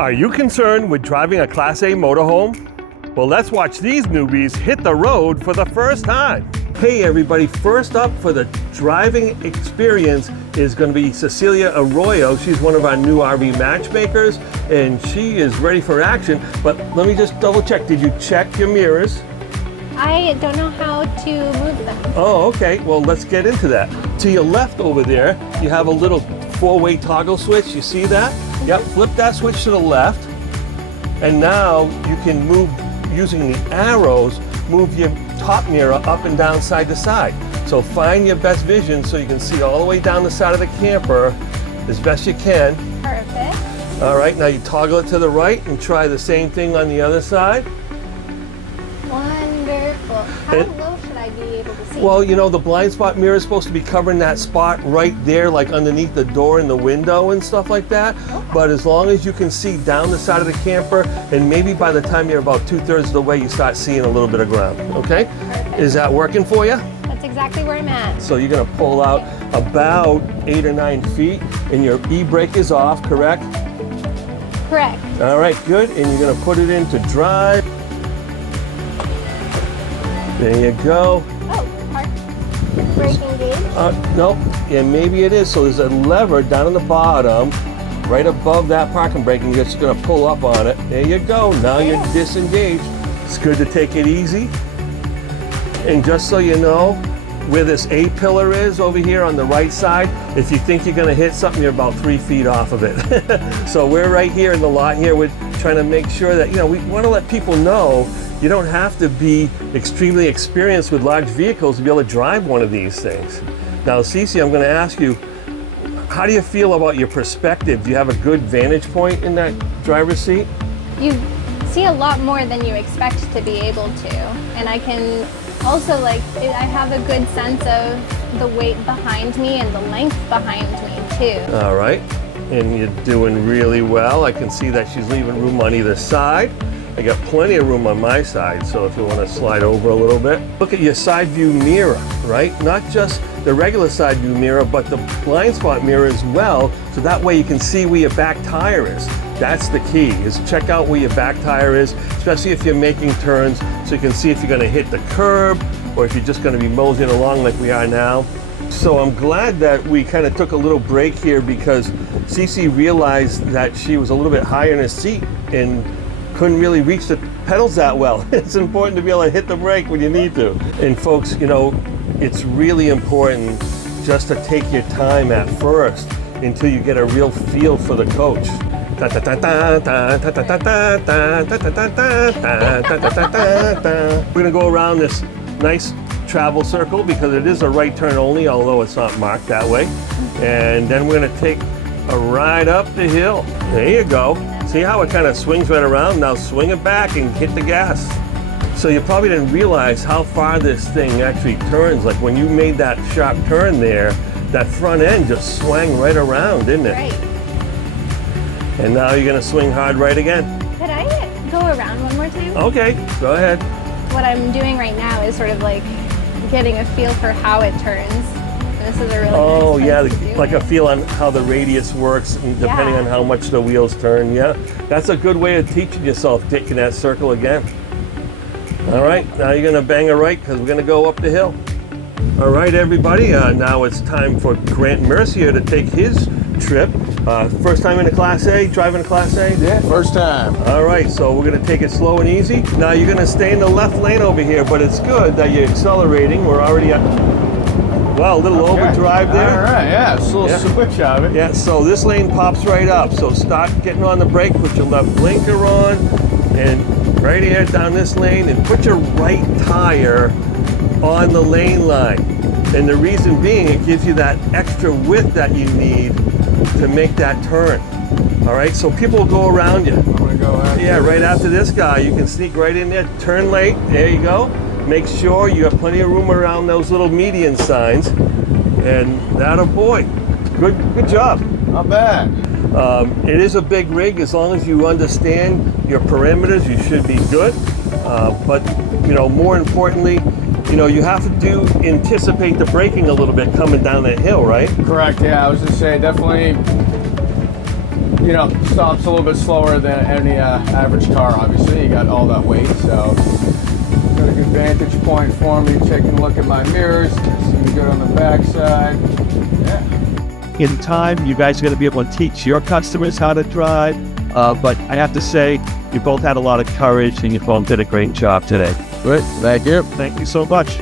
Are you concerned with driving a Class A motorhome? Well, let's watch these newbies hit the road for the first time. Hey everybody, first up for the driving experience is going to be Cecilia Arroyo. She's one of our new RV matchmakers and she is ready for action. But let me just double check. Did you check your mirrors? I don't know how to move them. Oh, okay. Well, let's get into that. To your left over there, you have a little four-way toggle switch. You see that? Yep, flip that switch to the left. And now you can move, using the arrows, move your top mirror up and down side to side. So find your best vision so you can see all the way down the side of the camper as best you can. Perfect. All right, now you toggle it to the right and try the same thing on the other side. Wonderful. How low should I be able to see? Well, you know, the blind spot mirror is supposed to be covering that spot right there, like underneath the door and the window and stuff like that. Okay. But as long as you can see down the side of the camper, and maybe by the time you're about 2/3 of the way, you start seeing a little bit of ground, okay? Perfect. Is that working for you? That's exactly where I'm at. So you're gonna pull out about 8 or 9 feet, and your e-brake is off, correct? Correct. All right, good, and you're gonna put it into drive. There you go. Oh, park. Braking gauge. Nope, yeah, maybe it is. So there's a lever down on the bottom, right above that parking brake, and you're just gonna pull up on it. There you go, now you're disengaged. It's good to take it easy. And just so you know, where this A pillar is over here on the right side, if you think you're gonna hit something, you're about 3 feet off of it. So we're right here in the lot here, we're trying to make sure that, you know, we wanna let people know you don't have to be extremely experienced with large vehicles to be able to drive one of these things. Now, Cece, I'm going to ask you, how do you feel about your perspective? Do you have a good vantage point in that driver's seat? You see a lot more than you expect to be able to. And I can also, I have a good sense of the weight behind me and the length behind me too. All right, and you're doing really well. I can see that she's leaving room on either side. I got plenty of room on my side, so if you want to slide over a little bit. Look at your side view mirror, right? Not just the regular side view mirror, but the blind spot mirror as well, so that way you can see where your back tire is. That's the key, is check out where your back tire is, especially if you're making turns, so you can see if you're going to hit the curb, or if you're just going to be moseying along like we are now. So I'm glad that we kind of took a little break here because Cece realized that she was a little bit higher in her seat and couldn't really reach the pedals that well. It's important to be able to hit the brake when you need to. And folks, you know, it's really important just to take your time at first until you get a real feel for the coach. We're gonna go around this nice travel circle because it is a right turn only, although it's not marked that way. And then we're gonna take a ride up the hill. There you go. See how it kind of swings right around? Now swing it back and hit the gas. So you probably didn't realize how far this thing actually turns. Like when you made that sharp turn there, that front end just swung right around, didn't it? Right. And now you're gonna swing hard right again. Could I go around one more time? Okay, go ahead. What I'm doing right now is sort of like getting a feel for how it turns. This is a really Oh nice yeah, place to do like it. a feel on how the radius works and depending Yeah. on how much the wheels turn. Yeah, that's a good way of teaching yourself, taking that circle again. All right, now you're gonna bang a right because we're gonna go up the hill. All right, everybody, now it's time for Grant Mercier to take his trip. First time in a Class A, driving a Class A? Yeah, first time. All right, so we're gonna take it slow and easy. Now you're gonna stay in the left lane over here, but it's good that you're accelerating. We're already at, well, a little overdrive there. All right, yeah, it's a little Yeah. switch of it. Yeah, so this lane pops right up. So start getting on the brake, put your left blinker on, and right here down this lane, and put your right tire on the lane line. And the reason being, it gives you that extra width that you need to make that turn. All right, so people will go around you. I'm gonna go after Yeah, right this. after this guy, you can sneak right in there, turn late, there you go. Make sure you have plenty of room around those little median signs. And that, boy, good job. Not bad. It is a big rig. As long as you understand your perimeters, you should be good. But, you know, more importantly, you know, you have to anticipate the braking a little bit coming down that hill, right? Correct, yeah, I was just saying, definitely you know, stops a little bit slower than any average car, obviously. You got all that weight, so got a good vantage point for me. Taking a look at my mirrors, seeing good on the backside. Yeah. In time, you guys are going to be able to teach your customers how to drive. But I have to say, you both had a lot of courage and you both did a great job today. Good, thank you. Thank you so much.